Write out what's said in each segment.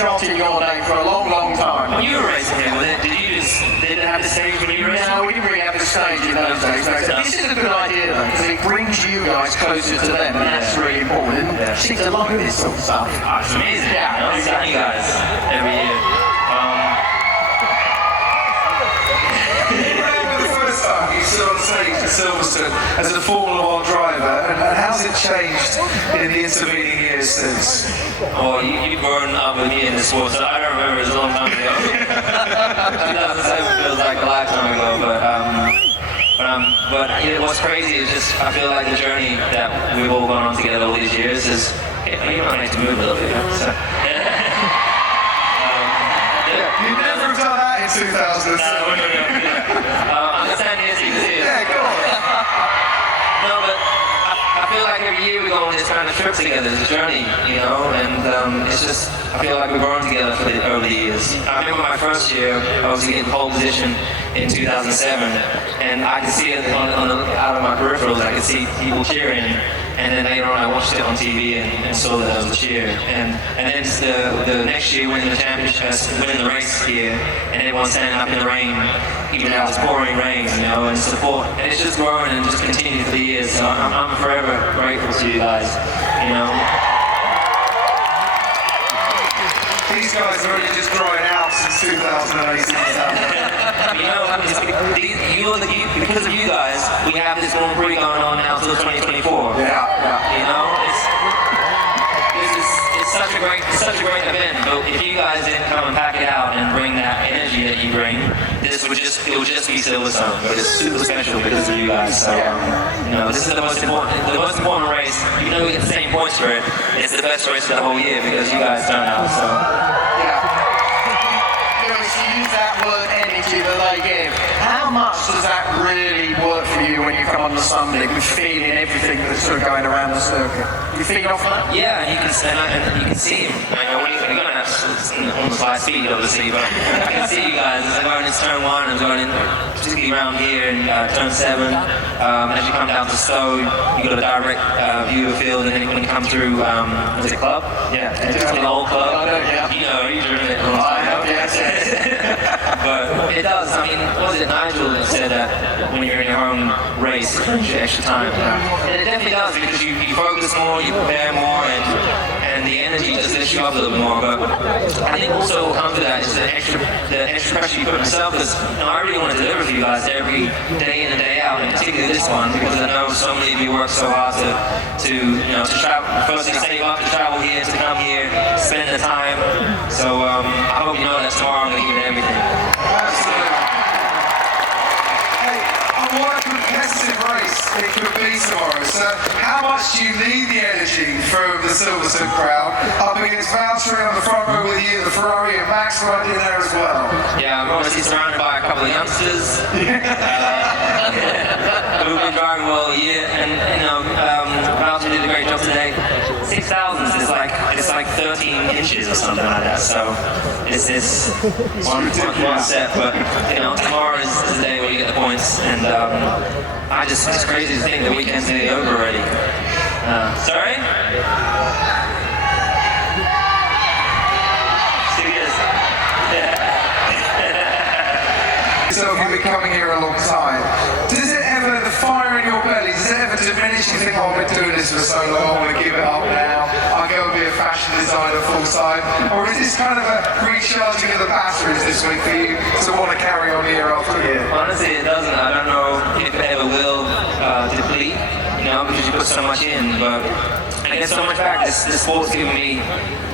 shot in your name for a long, long time. When you were racing here, they didn't have the stage when you were racing? No, we didn't really have the stage in those days. This is a good idea though, because it brings you guys closer to them, and that's really important. Seem to like this sort of stuff. Oh, it's amazing. Yeah, exactly. You guys every year. You stood on stage at Silverstone as a Formula 1 driver, and how's it changed in the intervening years since? Oh, you've grown up with me in the sport, so I don't remember, it's a long time ago. 2007 feels like a lifetime ago, but you know, what's crazy is just, I feel like the journey that we've all gone on together all these years is, you might need to move a little bit, so. You never have done that in 2007. I'm standing here so you can see it. Yeah, go on. No, but I feel like every year we go on this kind of trip together, this journey, you know, and it's just, I feel like we've grown together for the early years. I remember my first year, I was in pole position in 2007, and I could see it out of my peripherals, I could see people cheering. And then later on, I watched it on TV and saw that it was a cheer. And then the next year, winning the championship, winning the race here, and everyone standing up in the rain, even though it was pouring rain, you know, and support. And it's just growing and just continued for the years. So I'm forever grateful to you guys, you know. These guys are only just growing out since 2018. You know, because of you guys, we have this Grand Prix going on now until 2024. Yeah. You know, it's such a great event. But if you guys didn't come and pack it out and bring that energy that you bring, it would just be Silverstone. But it's super special because of you guys. So you know, this is the most important race. Even though we get the same points for it, it's the best race of the whole year because you guys turn out. So use that word energy that they give. How much does that really work for you when you come on the Sunday with feeling everything that's sort of going around the circuit? You feed off of that? Yeah, and you can see him. I know when you're going to have almost high speed, obviously, but I can see you guys as I'm going into turn 1, I'm going in, particularly around here in turn 7. As you come down to Stowe, you got a direct view of the field, and then when you come through, was it Club? Yeah, the old Club. You know, you've driven it a long time. But it does. I mean, was it Nigel that said that when you're in your own race, it brings you extra time? And it definitely does because you focus more, you prepare more, and the energy just lifts you up a little bit more. But I think also what will come to that is the extra pressure you put on yourself. Because I really want to deliver for you guys every day in and day out, and particularly this one because I know so many of you work so hard to travel. Firstly, save up to travel here, to come here, spend the time. So I hope you know that tomorrow I'm going to give it everything. Absolutely. Hey, what a competitive race it could be tomorrow. So how much do you need the energy from the Silverstone crowd up against Valtteri on the front row with you, the Ferrari, and Max right in there as well? Yeah, I'm obviously surrounded by a couple of youngsters who've been driving well all year, and you know, Valtteri did a great job today. 6,000 is like 13 inches or something like that. So it's one step, but you know, tomorrow is the day where you get the points, and it's crazy to think the weekend's nearly over already. Sorry? So you've been coming here a long time. Does it ever, the fire in your belly, does it ever diminish? You think, oh, I've been doing this for so long, I want to give it up now, I'll go and be a fashion designer full time? Or is this kind of a recharging of the batteries this week for you to want to carry on year after year? Honestly, it doesn't. I don't know if it ever will deplete, you know, because you put so much in, but I get so much back. This sport's giving me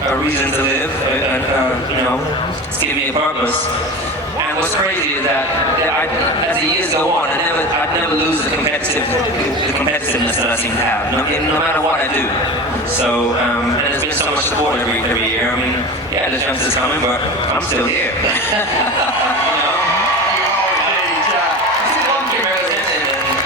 a reason to live, and you know, it's giving me a purpose. And what's crazy is that as the years go on, I'd never lose the competitiveness that I seem to have, no matter what I do. So, and there's been so much support every year. I mean, yeah, the strength is coming, but I'm still here.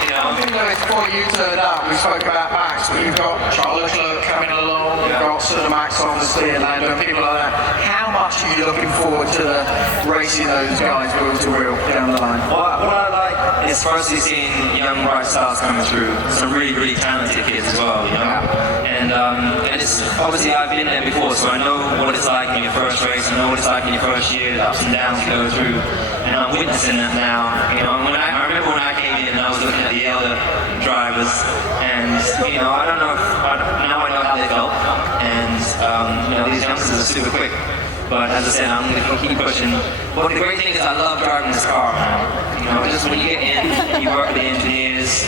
You know? Before you turned up, we spoke about Max, but you've got Charles Leclerc coming along, you've got Sir Max obviously, and people like that. How much are you looking forward to racing those guys wheel to wheel down the line? What I like it's firstly seeing young bright stars coming through. Some really, really talented kids as well, you know. And it's obviously I've been there before, so I know what it's like in your first race. I know what it's like in your first year, the ups and downs you go through, and I'm witnessing that now. You know, and I remember when I came in, I was looking at the elder drivers, and you know, I don't know if now I know how they felt, and you know, these youngsters are super quick. But as I said, I'm going to keep pushing. But the great thing is I love driving this car, man. You know, just when you get in, you work with the engineers.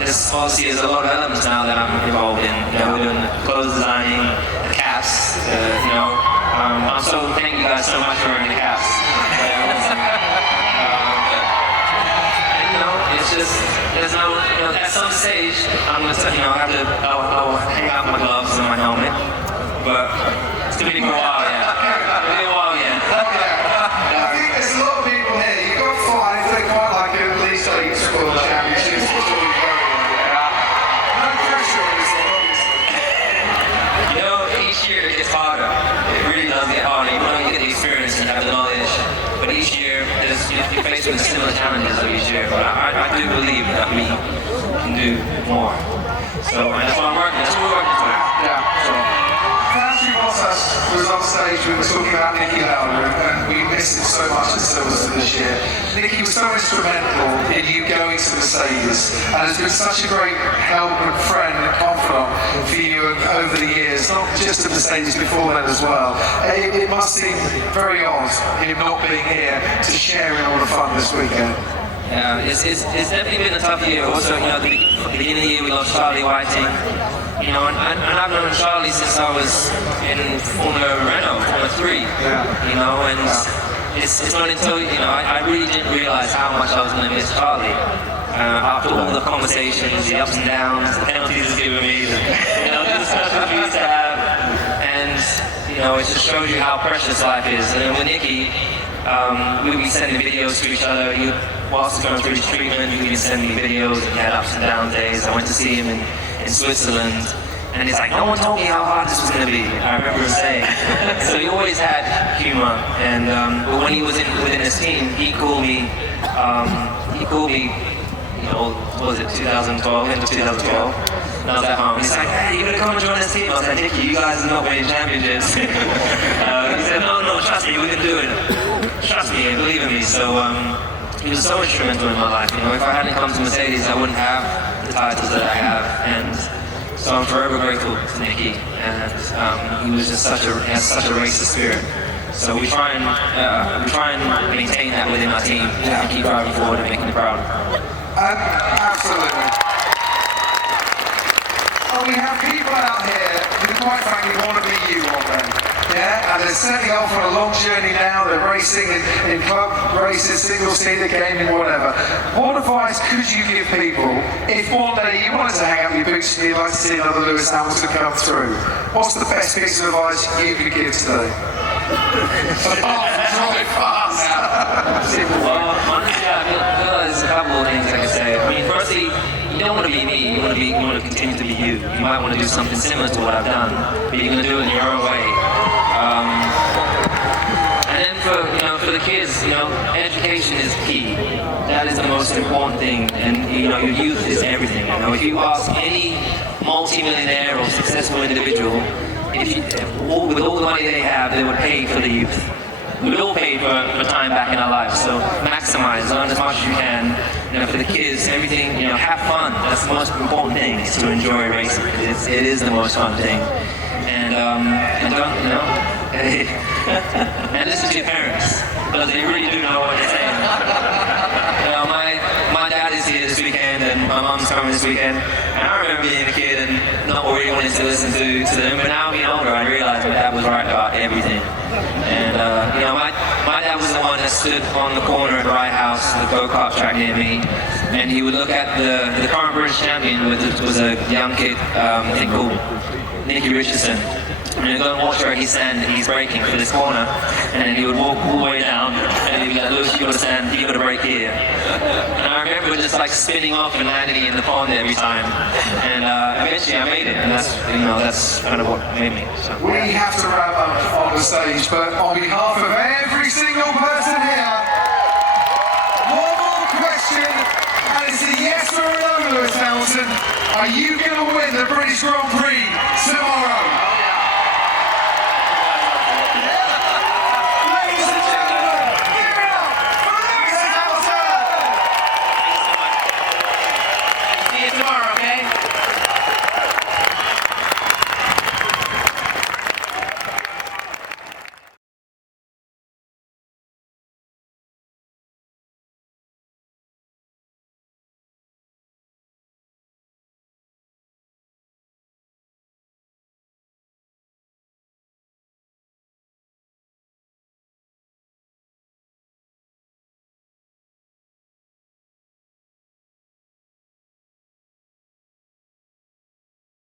There's obviously a lot of elements now that I'm involved in. You know, we're doing the clothes designing, the caps. You know, I'm so thank you guys so much for wearing the caps. And you know, it's just there's no. You know, at some stage, I'm going to you know I'll hang out my gloves and my helmet, but it's going to be for a while, yeah. I think there's a lot of people here. You've got 5. They quite like it at least 8 world championships. It's all very well. No pressure on this one, obviously. You know, each year it gets harder. It really does get harder. Even though you get the experience and have the knowledge, but each year you're faced with similar challenges of each year. But I do believe that we can do more. So and that's what I'm working. That's what we're working towards. Yeah. So. Was on stage, we were talking about Nicky Lauda, and we missed it so much at Silverstone this year. Nicky was so instrumental in you going to Mercedes, and has been such a great help and friend and confidant for you over the years, not just at Mercedes, before then as well. It must seem very odd, him not being here to share in all the fun this weekend. Yeah, it's definitely been a tough year. Also, you know, at the beginning of the year we lost Charlie Whiting. You know, and I've known Charlie since I was in Formula 3. You know, and it's not until, you know, I really didn't realize how much I was going to miss Charlie. After all the conversations, the ups and downs, the penalties he's given me, you know, the discussions we used to have, and you know, it just shows you how precious life is. And then with Nicky, we'd be sending videos to each other. Whilst going through his treatment, he'd be sending me videos, and he had ups and down days. I went to see him in Switzerland, and he's like, no one told me how hard this was going to be. I remember him saying. So he always had humor, and but when he was within his team, he called me, you know, what was it, 2012, into 2012, and I was at home. He's like, hey, you gonna come and join this team? I was like, Nicky, you guys are not winning championships. He said, no, trust me, we can do it. Trust me, believe in me. So he was so instrumental in my life. You know, if I hadn't come to Mercedes, I wouldn't have the titles that I have, and so I'm forever grateful to Nicky. And he was just he has such a racist spirit. So we try and maintain that within our team and keep driving forward and making it proud. Absolutely. Oh, we have people out here who quite frankly want to be you, my friend. Yeah, and they're setting off on a long journey now. They're racing in club races, single seater gaming, whatever. What advice could you give people if one day you wanted to hang up your boots and you'd like to see another Lewis Hamilton come through? What's the best piece of advice you could give today? Drive fast. Well, honestly, I feel there's a couple of things I could say. I mean, firstly, you don't want to be me. You want to continue to be you. You might want to do something similar to what I've done, but you're going to do it in your own way. And then for the kids, you know, education is key. That is the most important thing, and you know, your youth is everything. You know, if you ask any multi-millionaire or successful individual, with all the money they have, they would pay for the youth. We would all pay for time back in our lives, so maximize, learn as much as you can. You know, for the kids, everything, you know, have fun. That's the most important thing, is to enjoy racing. It is the most fun thing. And don't, you know, and listen to your parents, because they really do know what they're saying. You know, my dad is here this weekend, and my mom's coming this weekend, and I remember being a kid and not really wanting to listen to them, but now being older, I realize my dad was right about everything. And you know, my dad was the one that stood on the corner at the Wright House, the go-kart track near me, and he would look at the current British champion, which was a young kid, I think called Nicky Richardson. And he'd go and watch where he's braking for this corner, and then he would walk all the way down, and he'd be like, Lewis, you gotta stand, you gotta brake here. And I remember just like spinning off and landing in the pond every time. And eventually I made it, and that's kind of what made me. So. We have to wrap up on the stage, but on behalf of every single person here, one more question question, and it's a yes or a no, Lewis Hamilton. Are you going to win the British Grand Prix tomorrow?